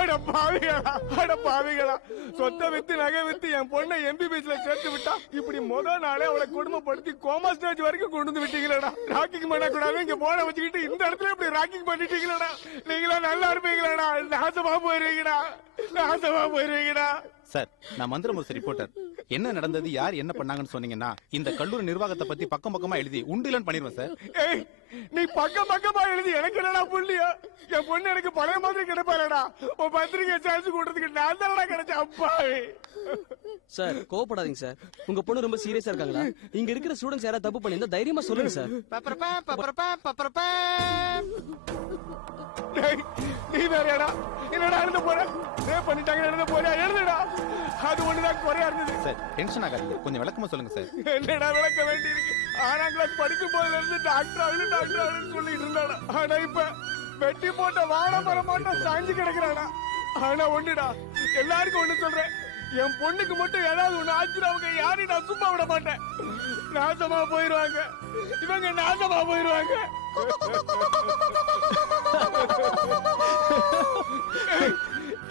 அட பாவிகளா சொத்தை வித்து நகை வித்து என் பொண்ணை எம்பிபிஎஸ்ல சேர்த்து விட்டா இப்படி முதல் நாளே அவளை குடும்பப்படுத்தி கோமா ஸ்டேஜ் வரைக்கும் கொண்டு வந்து விட்டீங்களா? ராக்கிங் பண்ணக்கூடாது இங்க போன வச்சுக்கிட்டு இந்த இடத்துல இப்படி ராக்கிங் பண்ணிட்டீங்களா? நீங்களா நல்லா இருப்பீங்களா? நாசமா போயிருவீங்கடா. சார், நான் மந்திரமுரசு ரிப்போர்ட்டர். என்ன நடந்தது, யார் என்ன பண்ணாங்கன்னு சொன்னீங்கன்னா இந்த கல்லூரி நிர்வாகத்தை பத்தி பக்கம் பக்கமா எழுதி உண்டிலன் பண்ணிடுவேன் சார். நீ பக்கமா எழுதி எனக்கு என்னடா புள்ளியா? என் பொண்ணு எனக்கு பழைய மாதிரி கிடைப்பாடா. உன் பத்திரிகை சார்ஜ் கூட்டத்துக்கு நான் தானடா கிடைச்சேன். அப்பாவே சார், கோவப்படாதீங்க சார். உங்க பொண்ணு ரொம்ப சீரியஸா இருக்காங்களா? இங்க இருக்கிற ஸ்டூடெண்ட்ஸ் யாராவது தப்பு பண்ணிருந்தா தைரியமா சொல்லுங்க சார். நீ வேறடா என்னடா எழுத போற? ரேப் பண்ணிட்டாங்க எழுத போறியா? எழுதுடா. அது ஒண்ணுதான் குறையா இருந்தது. சார், டென்ஷன் ஆகாதீங்க, கொஞ்சம் விளக்கமா சொல்லுங்க சார். என்னடா விளக்க வேண்டி இருக்கு? 6ஆம் கிளாஸ் படிக்கும் போதுல இருந்து டாக்டர் ஆகணும்னு சொல்லிட்டு இருந்தாடா. ஆனா இப்ப வெட்டி போட்ட வாழை மரம் மட்டும் சாஞ்சு கிடக்குறாடா. ஆனா ஒண்ணுடா, எல்லாருக்கும் ஒண்ணு சொல்றேன், என் பொண்ணுக்கு மட்டும் ஏதாவது ஒண்ணு ஆச்சுன்னா அவங்க யாரையும் நான் சும்மா விட மாட்டேன். நாசமா போயிருவாங்க, இவங்க நாசமா போயிருவாங்க.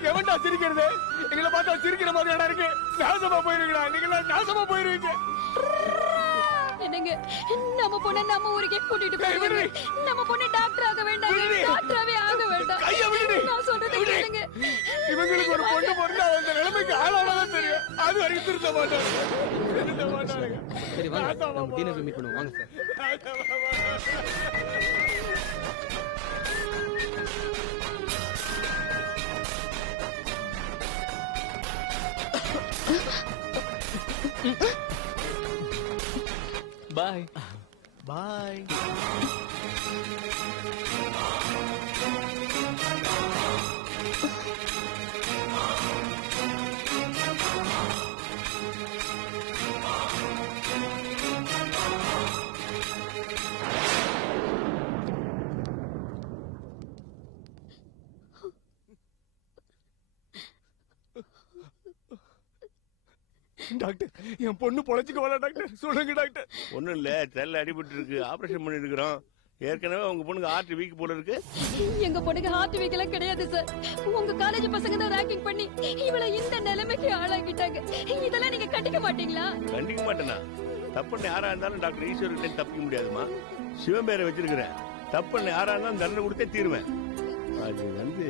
எவன்டா சிரிக்கிறது? எங்களை பார்த்தா சிரிக்கிற மாதிரி இடம் இருக்கு. நாசமா போயிருவீங்களா? நீங்களா நாசமா போயிருவீங்க. என்னங்க, நம்ம பொண்ணை நம்ம ஊருக்கே கூட்டிட்டு போயிடுங்க. நம்ம பொண்ணு டாக்டர் ஆக வேண்டாம், டாக்டராவே ஆக வேண்டாம். நான் சொல்றது கேளுங்க. இவங்களுக்கு ஒரு பொண்ணு பிறந்தா அந்த நிலைமைக்கு ஆளானதான் தெரியும். அது வரைக்கும் திருத்த மாட்டாங்க. சரி வாங்க, நம்ம டின்னர் மீட் பண்ணுவோம். வாங்க சார். Bye. Bye. டாக்டர், என் பொண்ணு பொழைச்சுக்க வரல டாக்டர். சொல்லுங்க டாக்டர். ஒண்ணும் இல்ல, தெல்ல அடிபட்டு இருக்கு, ஆபரேஷன் பண்ணி இருக்கிறோம். ஏற்கனவே உங்க பொண்ணுக்கு ஹார்ட் வீக் போல இருக்கு. எங்க பொண்ணுக்கு ஹார்ட் வீக் எல்லாம் கிடையாது சார். உங்க காலேஜ் பசங்க தான் ரேக்கிங் பண்ணி இவளை இந்த நிலைமைக்கு ஆளாக்கிட்டாங்க. இதெல்லாம் நீங்க கண்டிக்க மாட்டீங்களா? கண்டிக்க மாட்டேனா? தப்புன்னு யாரா இருந்தாலும் டாக்டர் ஈஸ்வரர்கிட்ட தப்பிக்க முடியாதுமா. சிவன் பேரை வச்சிருக்கிறேன். தப்புன்னு யாரா இருந்தாலும் தண்டனை கொடுத்தே தீருவேன். அது வந்து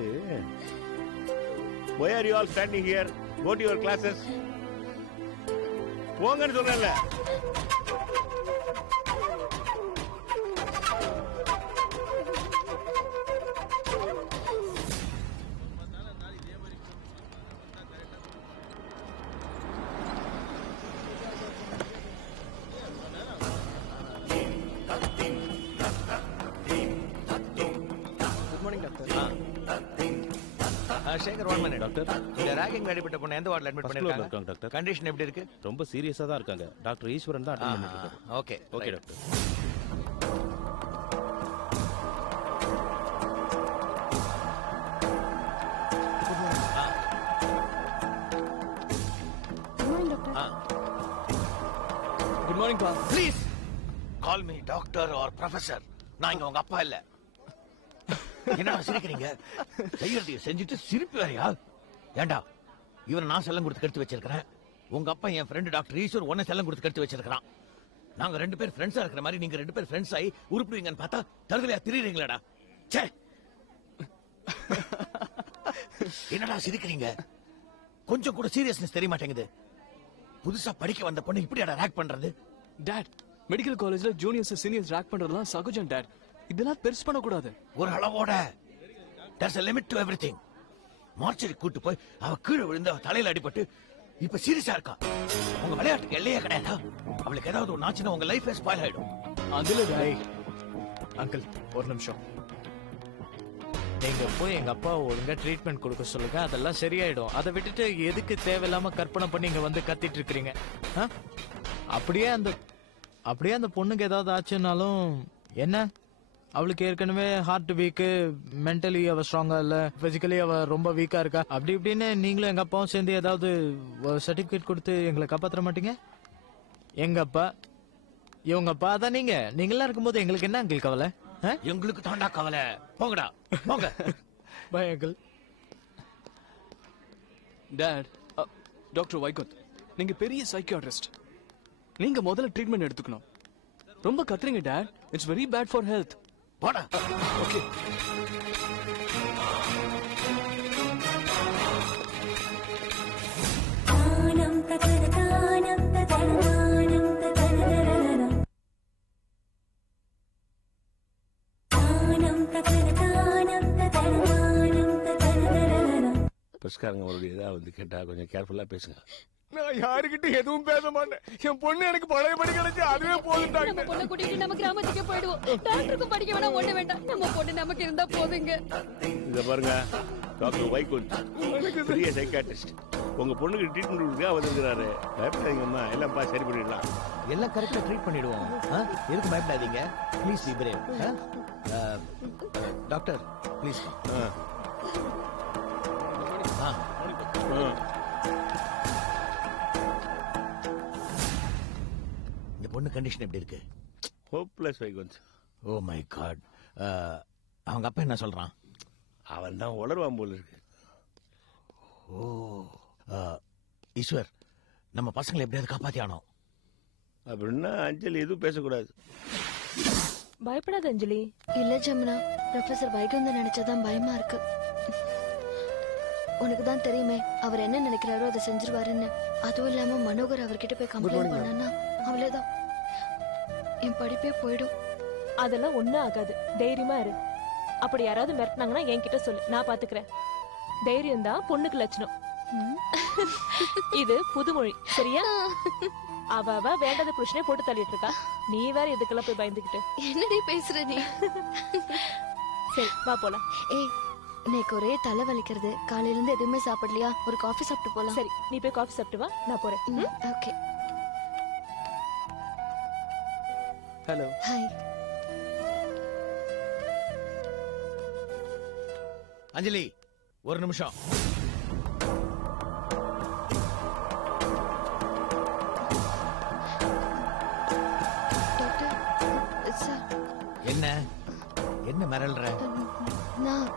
why are you all standing here? Go to your classes. போங்கன்னு சொல்றேன்ல. Sekar, 1 minute doctor. இந்த ராகிங் அடிபட்ட பொண்ணு எந்த வார்டுல அட்மிட் பண்ணிருக்காங்க டாக்டர்? கண்டிஷன் எப்படி இருக்கு? ரொம்ப சீரியஸா தான் இருக்காங்க. டாக்டர் ஈஸ்வரன் தான் அட்டெண்ட் பண்ணிட்டு இருக்காரு. Okay okay doctor. Good morning பா. Please call me doctor or professor. நான் இங்க உங்க அப்பா இல்ல. என்ன சிரிக்கிறீங்க? செய்யறதைய செஞ்சுட்டு சிரிப்பு வேறையா? ஏண்டா, இவரை நான் செல்லம் கொடுத்து கெடுத்து வச்சிருக்கிறேன். உங்க அப்பா என் ஃப்ரெண்ட் டாக்டர் ஈஸ்வர் உன்னை செல்லம் கொடுத்து கெடுத்து வச்சிருக்கான். நாங்க 2 பேர் ஃப்ரெண்ட்ஸா இருக்கிற மாதிரி நீங்க 2 பேர் ஃப்ரெண்ட்ஸ் ஆகி உருப்பிடுவீங்கன்னு பார்த்தா தருதலையா திரிறீங்களாடா? சே, என்னடா சிரிக்கிறீங்க? கொஞ்சம் கூட சீரியஸ்னஸ் தெரிய மாட்டேங்குது. புதுசா படிக்க வந்த பொண்ணு இப்படியாடா ரேக் பண்றது? டாட், மெடிக்கல் காலேஜ்ல ஜூனியர்ஸ் சீனியர்ஸ் ரேக் பண்றதெல்லாம் சகஜம் டாட். இதெல்லாம் பெருசு பண்ண கூடாது. ஒரு அளவோட. there's a limit to everything. Mortuary கூட்டு போய் அவ கீழே விழுந்து அவ தலையில அடிபட்டு இப்ப சீரியஸா இருக்கா. உங்க விளையாட்டுக்கு எல்லையே கிடையாதா? அவளுக்கு ஏதாவது ஒரு நாச்சுன்னா உங்க லைஃப் ஸ்பாயில் ஆயிடும். அதுல அங்கிள் ஒரு நிமிஷம். நீங்க போய் எங்க அப்பா ஒழுங்கா ட்ரீட்மெண்ட் கொடுக்க சொல்லுங்க, அதெல்லாம் சரியாயிடும். அதை விட்டுட்டு எதுக்கு தேவையில்லாம கற்பனை பண்ணி இங்க வந்து கத்திட்டு இருக்கீங்க? அப்படியே அந்த பொண்ணுக்கு ஏதாவது ஆச்சுன்னாலும் என்ன? அவளுக்கு ஏற்கனவே ஹார்ட் வீக்கு, மென்டலி அவ ஸ்ட்ராங்கா இல்ல, பிசிக்கலி அவ ரொம்ப வீக்கா இருக்கா. அப்படி இப்படின்னு நீங்களும் எங்க அப்பாவும் சேர்ந்து ஏதாவது சர்டிபிகேட் கொடுத்து எங்களை காப்பாற்ற மாட்டீங்க? எங்க அப்பா இவங்க அப்பா தான் நீங்களாம் இருக்கும்போது எங்களுக்கு என்ன அங்கிள் கவலை? எங்களுக்கு தாண்டா கவலை. போங்கடா போங்க. Bye uncle. Dad, doctor Vaikunth, நீங்க பெரிய சைக்கியாட்ரிஸ்ட். நீங்க முதல்ல ட்ரீட்மெண்ட் எடுத்துக்கணும். ரொம்ப கத்துறீங்க dad. It's very bad for health. போடா. ஓகே. பஸ்காரங்க அவருடைய ஏதாவது வந்து கேட்டா கொஞ்சம் கேர்ஃபுல்லா பேசுங்க. நான் யாருக்கிட்ட எதுவும் பேச மாட்டேன். என் பொண்ணு எனக்கு பழையபடி கிடைச்சு அதுவே போதும் நம்ம டாக்டர். பொண்ணை கூட்டிட்டு நம்ம கிராமத்துக்கே போயிடுவோம். டாக்டருக்கும் படிக்க வேணாம், ஒண்ணு வேண்டாம். நம்ம பொண்ணு நமக்கு இருந்தா போதுங்க. இத பாருங்க, டாக்டர் வைகுந்த் பெரிய சைக்காட்ரிஸ்ட். உங்க பொண்ணுக்கு ட்ரீட்மெண்ட் கொடுக்க வந்திருக்கிறாரு. பயப்படாதீங்கம்மா, எல்லாம் சரி பண்ணிடலாம். எல்லாம் கரெக்டா ட்ரீட் பண்ணிடுவோம். எதுக்கு பயப்படாதீங்க. Please be brave. Doctor please. இந்த பொண்ணு கண்டிஷன் எப்படி இருக்கு? Hopeless Vaikunth. Oh my God. அவங்க அப்பா என்ன சொல்றான்? அவன் தான் உளருவான் போல இருக்கு. ஓ ஈஸ்வர், நம்ம பசங்களை எப்படியாவது காப்பாத்தி ஆனோம். அப்படின்னா அஞ்சலி எதுவும் பேசக்கூடாது. பயப்படாத அஞ்சலி. இல்ல ஜமுனா, ப்ரொஃபசர் வைகுந்த நினைச்சதான் பயமா இருக்கு. உனக்கு தான் தெரியுமே அவர் என்ன நினைக்கிறாரோ அதை செஞ்சிருவாருன்னு. அதுவும் இல்லாம மனோகர் அவர்கிட்ட போய் கம்ப்ளைண்ட் பண்ணா அவ்வளவுதான், என் படிப்பே போயிடும். அதெல்லாம் ஒண்ணும் ஆகாது, தைரியமா இரு. அப்படி யாராவது மிரட்டினாங்கன்னா என்கிட்ட சொல்லு, நான் பாத்துக்கிறேன். தைரியம் தான் பொண்ணுக்கு லட்சணம். இது புதுமொழி, சரியா? அவ வேண்டாத புருஷனே போட்டு தள்ளிட்டு இருக்கா, நீ வேற இதுக்கெல்லாம் போய் பயந்துகிட்டு என்னடி பேசுற நீ? சரி வா போலாம். ஏய், இன்னைக்கு ஒரே தலை வலிக்கிறது, காலையில இருந்து எதுவுமே சாப்பிடலையா? ஒரு காஃபி சாப்பிட்டு போலாம். சரி, நீ போய் காஃபி சாப்பிட்டு வா, நான் போறேன். ஓகே. ஹலோ. ஹாய். அஞ்சலி ஒரு நிமிஷம். Doctor sir. என்ன என்ன மிரள்ற? நான்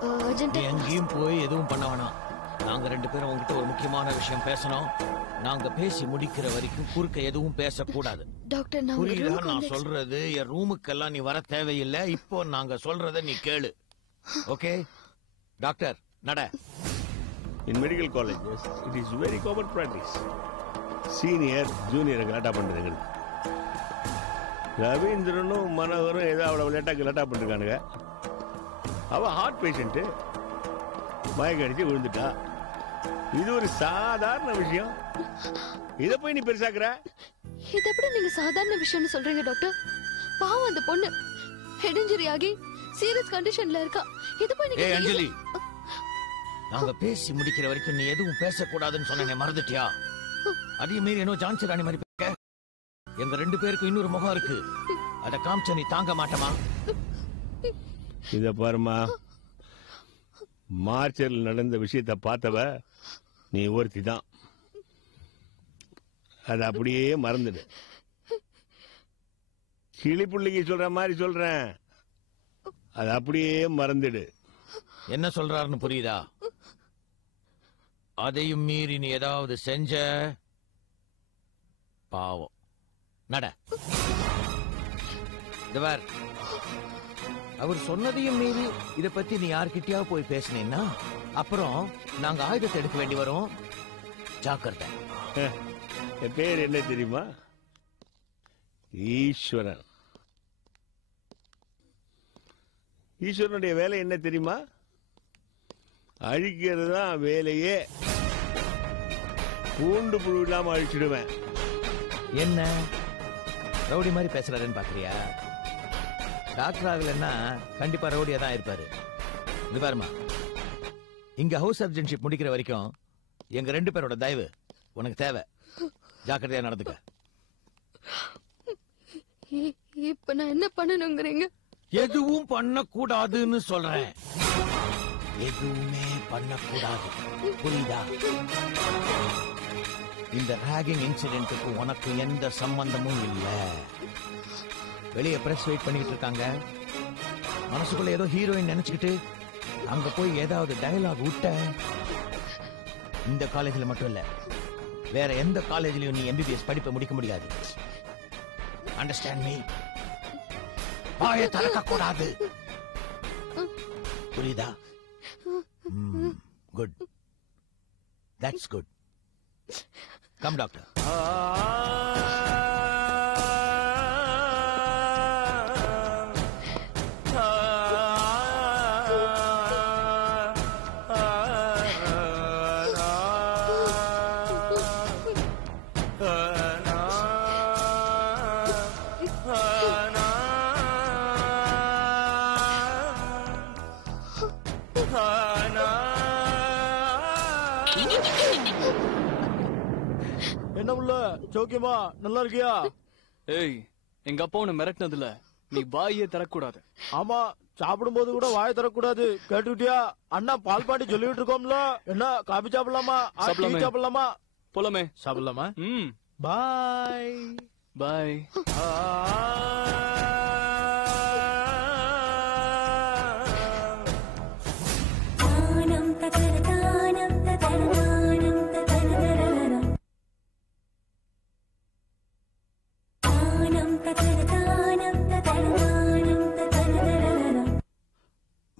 நீ எங்கேயும் போய் எதுவும் பண்ண வேணாம். நாங்க ரெண்டு பேரும் உங்ககிட்ட ஒரு முக்கியமான விஷயம் பேசணும். நாங்க பேசி முடிக்கிற வரைக்கும் குறுக்க எதுவும் பேசக்கூடாது. டாக்டர், நான் புரியுதா நான் சொல்றது? என் ரூமுக்கெல்லாம் நீ வர தேவையில்லை. இப்போ நாங்க சொல்றத நீ கேளு. ஓகே டாக்டர், நட. In medical colleges it is very common practice. Senior ஜூனியரை கலாட்டா பண்றது. ரவீந்திரனும் மனோகரும் ஏதோ அவ்வளவு லேட்டா கலாட்டா பண்ணிருக்கானுங்க. அவ ஹார்ட் பேஷண்ட், மயக்க அடிச்சு விழுந்துட்டா. இது ஒரு சாதாரண விஷயம். இத போய் நீ பெருசாக்குற. இது எப்படி நீங்க சாதாரண விஷயம்னு சொல்றீங்க டாக்டர்? பாவம் அந்த பொண்ணு ஹெட் இன்ஜரி ஆகி சீரியஸ் கண்டிஷன்ல இருக்கா. இது போய் நீங்க அஞ்சலி, நாங்க பேசி முடிக்கிற வரைக்கும் நீ எதுவும் பேசக்கூடாதுன்னு சொன்ன, மறந்துட்டியா? அதையும் மீறி என்ன ஜான்சி ராணி மாதிரி பேச? எங்க ரெண்டு பேருக்கும் இன்னொரு முகம் இருக்கு, அத காமிச்ச நீ தாங்க மாட்டமா? இத பாருமா, மார்ச்சில் நடந்த விஷயத்தை பார்த்தவ நீ ஒருத்தி தான். அது அப்படியே மறந்துடு. கிளிப்புள்ளிக்கு சொல்ற மாதிரி சொல்றேன், அது அப்படியே மறந்துடு. என்ன சொல்றாருன்னு புரியுதா? அதையும் மீறி நீ ஏதாவது செஞ்ச பாவம். நட. அவர் சொன்னதையும் மீறி இத பத்தி நீ யார்கிட்டயாவது போய் பேசினீன்னா அப்புறம் நாங்க ஆயுதத்தை எடுக்க வேண்டி வரும். ஜாக்கிரதை. என் பேர் என்ன தெரியுமா? ஈஸ்வரன். ஈஸ்வரனுடைய வேலை என்ன தெரியுமா? அழிக்கிறது தான் வேலையே. பூண்டு புழு இல்லாம அழிச்சிடுவேன். என்ன ரவுடி மாதிரி பேசுறாருன்னு பாக்குறியா? டாக்டர் ஆகலன்னா கண்டிப்பா ரவுடியா தான் இருப்பாரு. இது பாருமா, இங்க ஹவுஸ் சர்ஜன்ஷிப் முடிக்கிற வரைக்கும் எங்க ரெண்டு பேரோட தயவு உனக்கு தேவை. ஜாக்கிரதையா நடந்துக்க. இப்ப நான் என்ன பண்ணணுங்கிறீங்க? எதுவும் பண்ணக்கூடாதுன்னு சொல்றேன். எதுவுமே பண்ணக்கூடாது, புரியுதா? இந்த ராகிங் இன்சிடென்ட்டுக்கு உனக்கு எந்த சம்பந்தமும் இல்ல. வெளியே பிரஸ் வெயிட் பண்ணிட்டு இருக்காங்க. மனசுக்குள்ள ஏதோ ஹீரோயின் நினைச்சுக்கிட்டு அங்க போய் ஏதாவது டயலாக் விட்ட இந்த காலேஜ்ல மட்டும் இல்ல, வேற எந்த காலேஜ்லயும் நீ MBBS படிப்பை முடிக்க முடியாது. Understand me? வாயை திறக்க கூடாது, புரியுதா? Good, that's good. Come doctor. என்ன உள்ள சௌக்கியமா, நல்லா இருக்கியா? ஏய், எங்க அப்பா உன்னை மிரட்டினதுல நீ வாயே தரக்கூடாது. ஆமா, சாப்பிடும் போது கூட வாயை தரக்கூடாது, கேட்டுக்கிட்டியா? அண்ணா பால் பாட்டி சொல்லிட்டு இருக்கோம்ல. என்ன காபி சாப்பிடலாமா, சாப்பிடலாமே. சாப்பிடலாமா? போலாமே. சாப்பிடலாமா? ம், பாய் பாய்.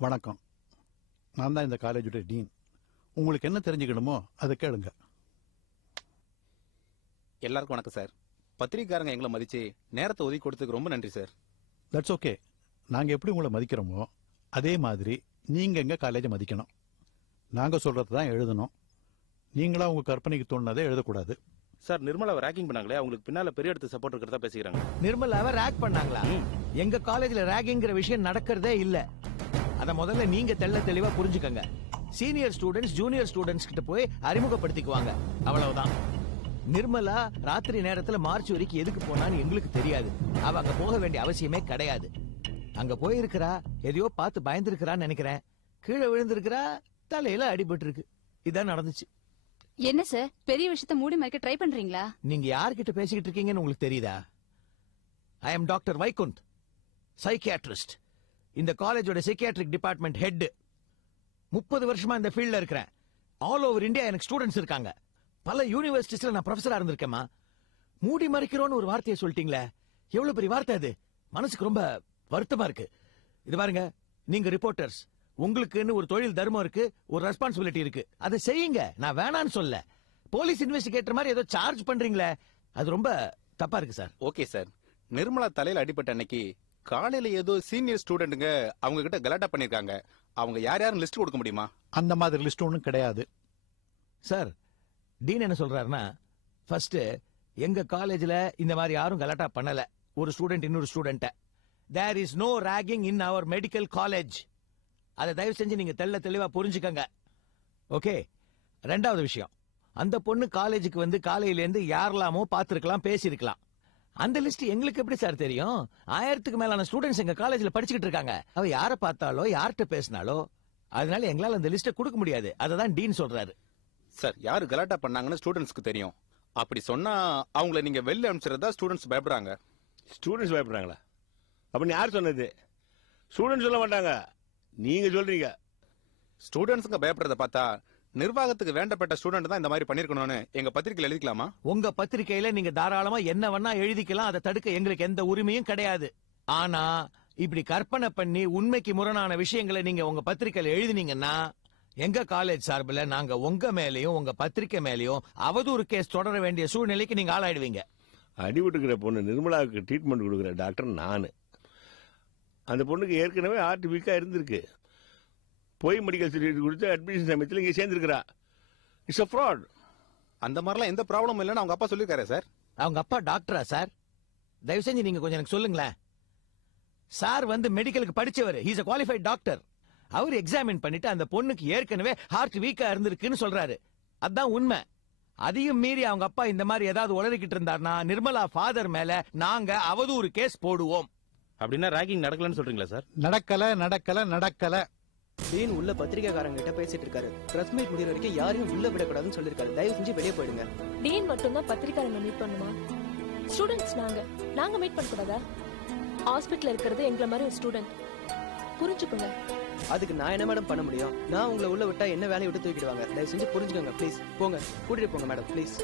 வணக்கம், நான் தான் இந்த காலேஜோட டீன். உங்களுக்கு என்ன தெரிஞ்சுக்கணுமோ அதை கேளுங்க. எல்லாருக்கும் வணக்கம் சார். பத்திரிக்காரங்க எங்களை மதிச்சு நேரத்தை ஒதுக்கி கொடுத்ததுக்கு ரொம்ப நன்றி சார். That's okay. நாங்கள் எப்படி உங்களை மதிக்கிறோமோ அதே மாதிரி நீங்கள் எங்கள் காலேஜை மதிக்கணும். நாங்கள் சொல்கிறது தான் எழுதணும். நீங்களா உங்கள் கற்பனைக்கு தோணுனதை எழுதக்கூடாது. சார், நிர்மலாவை ரேக்கிங் பண்ணாங்களே, அவங்களுக்கு பின்னால பெரிய இடத்து சப்போர்ட் இருக்கிறதா பேசிக்கிறாங்க. நிர்மலாவை ரேக் பண்ணாங்களா? எங்க காலேஜ்ல ரேகிங்கிற விஷயம் நடக்கிறதே இல்ல. அத முதல்ல நீங்க தெளிவா புரிஞ்சுக்கங்க. சீனியர் ஸ்டூடெண்ட்ஸ் ஜூனியர் ஸ்டூடெண்ட்ஸ் கிட்ட போய் அறிமுகப்படுத்திக்குவாங்க, அவ்வளவுதான். நிர்மலா ராத்திரி நேரத்துல மார்ச் வரைக்கும் எதுக்கு போனான்னு எங்களுக்கு தெரியாது. அவ அங்க போக வேண்டிய அவசியமே கிடையாது. அங்க போயிருக்கிறா, எதையோ பார்த்து பயந்துருக்கிறான்னு நினைக்கிறேன். கீழே விழுந்திருக்கிறா, தலையில அடிபட்டு இருக்கு. இதான் நடந்துச்சு. என்ன சார், பெரிய விஷயத்த மூடி மறைக்க ட்ரை பண்றீங்களா? நீங்க யார்கிட்ட பேசிக்கிட்டு இருக்கீங்கன்னு உங்களுக்கு தெரியுதா? I am doctor Vaikunth, psychiatrist. இந்த காலேஜோட சைக்கியாட்ரிக் டிபார்ட்மெண்ட் ஹெட். 30 வருஷமா இந்த ஃபீல்ட்ல இருக்கிறேன். ஆல் ஓவர் இந்தியா எனக்கு ஸ்டூடெண்ட்ஸ் இருக்காங்க. பல யூனிவர்சிட்டிஸ்ல நான் ப்ரொஃபஸரா இருந்திருக்கேமா. மூடி மறைக்கிறோன்னு ஒரு வார்த்தையை சொல்லிட்டீங்களே, எவ்வளவு பெரிய வார்த்தை அது. மனசுக்கு ரொம்ப வருத்தமா இருக்கு. இது பாருங்க, நீங்க ரிப்போர்ட்டர்ஸ், உங்களுக்குன்னு ஒரு தொழில் தர்மம் இருக்கு, ஒரு ரெஸ்பான்சிபிலிட்டி இருக்கு. அதை செய்யுங்க, நான் வேணான்னு சொல்ல. போலீஸ் இன்வெஸ்டிகேட்டர் மாதிரி ஏதோ சார்ஜ் பண்றீங்களே, அது ரொம்ப தப்பா இருக்கு சார். ஓகே சார், நிர்மலா தலையில அடிபட்ட அன்னைக்கு காலையில ஏதோ சீனியர் ஸ்டூடெண்ட்டுங்க அவங்க கிட்ட கலாட்டா பண்ணிருக்காங்க. அவங்க யார் யாரும் லிஸ்ட் கொடுக்க முடியுமா? அந்த மாதிரி லிஸ்ட் ஒன்றும் கிடையாது சார். டீன் என்ன சொல்றாருன்னா, ஃபர்ஸ்ட் எங்க காலேஜ்ல இந்த மாதிரி யாரும் கலாட்டா பண்ணல. ஒரு ஸ்டூடெண்ட் இன்னொரு ஸ்டூடெண்ட்ட. There is no ragging in our medical college. அதை தயவு செஞ்சு நீங்க தெளிவா புரிஞ்சுக்கங்க. ஓகே. ரெண்டாவது விஷயம், அந்த பொண்ணு காலேஜுக்கு வந்து காலையில இருந்து யாரெல்லாமோ பார்த்திருக்கலாம், பேசியிருக்கலாம். அந்த லிஸ்ட் எங்களுக்கு எப்படி சார் தெரியும்? 1000க்கு மேலான ஸ்டூடெண்ட்ஸ் எங்க காலேஜ்ல படிச்சுக்கிட்டு இருக்காங்க. அவ யார பார்த்தாலோ யார்கிட்ட பேசினாலோ, அதனால எங்களால அந்த லிஸ்ட்டை கொடுக்க முடியாது. அததான் டீன் சொல்றாரு. சார், யாரு கலாட்டா பண்ணாங்கன்னு ஸ்டூடெண்ட்ஸ்க்கு தெரியும். அப்படி சொன்னா அவங்கள நீங்க வெளில அனுப்பிச்சிருந்தா ஸ்டூடெண்ட்ஸ் பயப்படுறாங்க. ஸ்டூடெண்ட்ஸ் பயப்படுறாங்களா? அப்படின்னு யார் சொன்னது? ஸ்டூடெண்ட்ஸ் சொல்ல மாட்டாங்க, நீங்க சொல்றீங்க. ஸ்டூடெண்ட்ஸ்ங்க பயப்படுறத பார்த்தா நிர்வாகத்துக்கு வேண்டப்பட்ட ஸ்டூடெண்ட் தான் இந்த மாதிரி பண்ணிருக்கணும்னு எங்க பத்திரிகையில எழுதிக்கலாமா? உங்க பத்திரிகையில நீங்க தாராளமா என்ன வேணா எழுதிக்கலாம். அதை தடுக்க எங்களுக்கு எந்த உரிமையும் கிடையாது. ஆனா இப்படி கற்பனை பண்ணி உண்மைக்கு முரணான விஷயங்களை நீங்க உங்க பத்திரிகையில எழுதினீங்கன்னா, எங்க காலேஜ் சார்பில் நாங்க உங்க மேலயும் உங்க பத்திரிகை மேலயும் அவதூறு கேஸ் தொடர வேண்டிய சூழ்நிலைக்கு நீங்க ஆளாயிடுவீங்க. அடிபட்டுக்கிற பொண்ணு நிர்மலாவுக்கு ட்ரீட்மெண்ட் கொடுக்குற டாக்டர் நானு. அந்த பொண்ணுக்கு ஏற்கனவே ஹார்ட் வீக்கா இருந்திருக்கு. போய் மெடிக்கல் சர்டிஃபிகேட் கொடுத்து அட்மிஷன் சமயத்தில் இங்கே சேர்ந்துருக்கிறா. It's a fraud. அந்த மாதிரிலாம் எந்த ப்ராப்ளமும் இல்லைன்னு அவங்க அப்பா சொல்லியிருக்காரு சார். அவங்க அப்பா டாக்டரா சார்? தயவு செஞ்சு நீங்க கொஞ்சம் எனக்கு சொல்லுங்களேன். சார் வந்து மெடிக்கலுக்கு படிச்சவர், he is a qualified doctor. அவர் எக்ஸாமின் பண்ணிட்டு அந்த பொண்ணுக்கு ஏற்கனவே ஹார்ட் வீக்கா இருந்திருக்குன்னு சொல்றாரு. அதான் உண்மை. அதையும் மீறி அவங்க அப்பா இந்த மாதிரி ஏதாவது உளறிக்கிட்டு இருந்தார்னா நிர்மலா ஃபாதர் மேல நாங்க அவதூறு கேஸ் போடுவோம். அப்படின்னா ராகிங் நடக்கலன்னு சொல்றீங்களா சார்? நடக்கல. டீன் உள்ள பத்திரிகைக்காரங்க கிட்ட பேசிட்டு இருக்காரு. பிரஸ் மீட் முடியற வரைக்கும் யாரையும் உள்ள விடக்கூடாதுன்னு சொல்லிருக்காரு. தயவு செஞ்சு வெளியே போயிடுங்க. டீன் மட்டும் தான் பத்திரிக்கையாளங்க மீட் பண்ணுமா? ஸ்டூடெண்ட்ஸ் நாங்க மீட் பண்ண கூடாதா? ஹாஸ்பிட்டல்ல இருக்கிறது எங்களை மாதிரி ஒரு ஸ்டூடெண்ட். புரிஞ்சுக்கோங்க. அதுக்கு நான் என்ன மேடம் பண்ண முடியும்? நான் உங்களை உள்ள விட்டா என்ன வேலையை விட்டு தூக்கிடுவாங்க. தயவு செஞ்சு புரிஞ்சுக்கோங்க ப்ளீஸ். போங்க, கூட்டிட்டு போங்க மேடம் ப்ளீஸ்.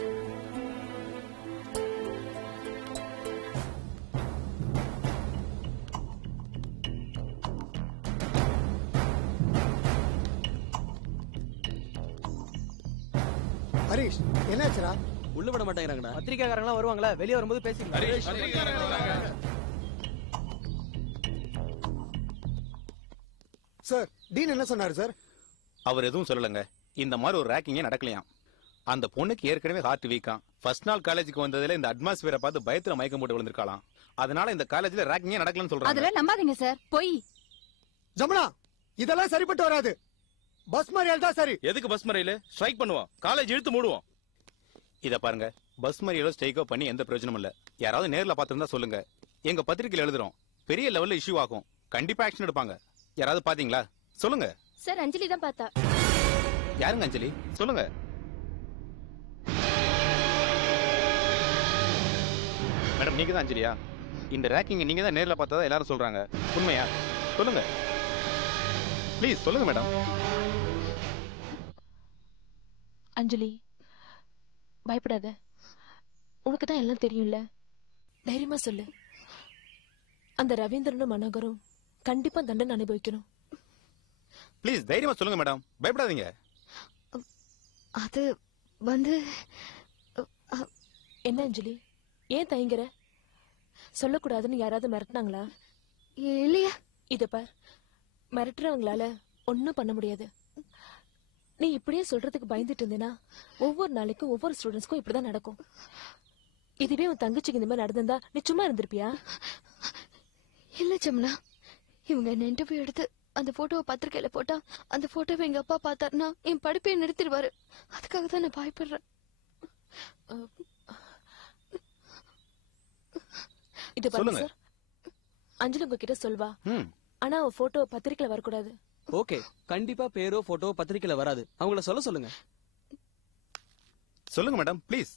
ஹரிஷ் என்னாச்சுடா? உள்ள விட மாட்டேங்கிறாங்கடா. பத்திரிக்கைக்காரங்களாம் வருவாங்களா? வெளியே வரும்போது பேசிக்கலாம். சார் டீன் என்ன சொன்னாரு சார்? அவர் எதுவும் சொல்லலங்க. இந்த மாதிரி ஒரு ரேக்கிங்கே நடக்கலையாம். அந்த பொண்ணுக்கு ஏற்கனவே ஹார்ட் வீக்காம். ஃபர்ஸ்ட் நாள் காலேஜுக்கு வந்ததுல இந்த அட்மாஸ்பியரை பார்த்து பயத்துல மயக்கம் போட்டு விழுந்திருக்கலாம். அதனால இந்த காலேஜ்ல ரேக்கிங்கே நடக்கலன்னு சொல்றாங்க. அதெல்லாம் நம்பாதீங்க சார், போய். ஜமுனா, இதெல்லாம் சரிப்பட்டு வராது. பஸ் மறியல் தான் சரி. எதுக்கு பஸ் மறியல்? ஸ்ட்ரைக் பண்ணுவோம், காலேஜ் இழுத்து மூடுவோம். இத பாருங்க, பஸ் மறியலோ ஸ்ட்ரைக்கோ பண்ணி எந்த பிரயோஜனமும் இல்ல. யாராவது நேர்ல பாத்திருந்தா சொல்லுங்க. எங்க பத்திரிக்கையில எழுதுறோம், பெரிய லெவல்ல இஷ்யூ ஆகும். கண்டிப்பா ஆக்ஷன் எடுப்பாங்க. யாராவது பாத்தீங்களா? சொல்லுங்க. சார் அஞ்சலி தான் பார்த்தா. யாருங்க அஞ்சலி? சொல்லுங்க. மேடம் நீங்க தான் அஞ்சலியா? இந்த ரேக்கிங் நீங்க தான் நேர்ல பார்த்ததா எல்லாரும் சொல்றாங்க. உண்மையா? சொல்லுங்க ப்ளீஸ், சொல்லுங்க மேடம். அஞ்சலி பயப்படாத, உனக்கு தான் எல்லாம் தெரியும்ல. தைரியமா சொல்லு. அந்த ரவீந்திரனும் மனோகரும் கண்டிப்பா தண்டனை அனுபவிக்கணும். ப்ளீஸ் தைரியமா சொல்லுங்க மேடம், பயப்படாதீங்க. அது வந்து என்ன அஞ்சலி, ஏன் தயங்குற? சொல்லக்கூடாதுன்னு யாராவது மிரட்டினாங்களா? இல்லையா? இத பார், மிரட்டுறவங்களால ஒன்னும் பண்ண முடியாது. நீ இப்படியே சொல்றதுக்கு பயந்துட்டு இருந்தேனா ஒவ்வொரு நாளைக்கும் ஒவ்வொரு ஸ்டூடெண்ட்ஸ்க்கும் இப்படிதான் நடக்கும். இதுவே உன் தங்கச்சிக்கு இந்த மாதிரி நடந்திருந்தா நீ சும்மா இருந்திருப்பியா? இல்ல ஜமுனா, இவங்க என்ன இன்டர்வியூ எடுத்து அந்த போட்டோவை பத்திரிக்கையில போட்டா அந்த போட்டோவை எங்க அப்பா பார்த்தாருன்னா என் படிப்பையை நிறுத்திடுவாரு. அதுக்காக தான் நான் பயப்படுறேன். இது பாருங்க சார், அஞ்சலி உங்ககிட்ட சொல்வா. ஆனா அவ போட்டோ பத்திரிக்கையில வரக்கூடாது. ஓகே, கண்டிப்பா பேரோ போட்டோ பத்திரிக்கையில வராது. அவங்கள சொல்ல சொல்லுங்க. சொல்லுங்க மேடம் ப்ளீஸ்.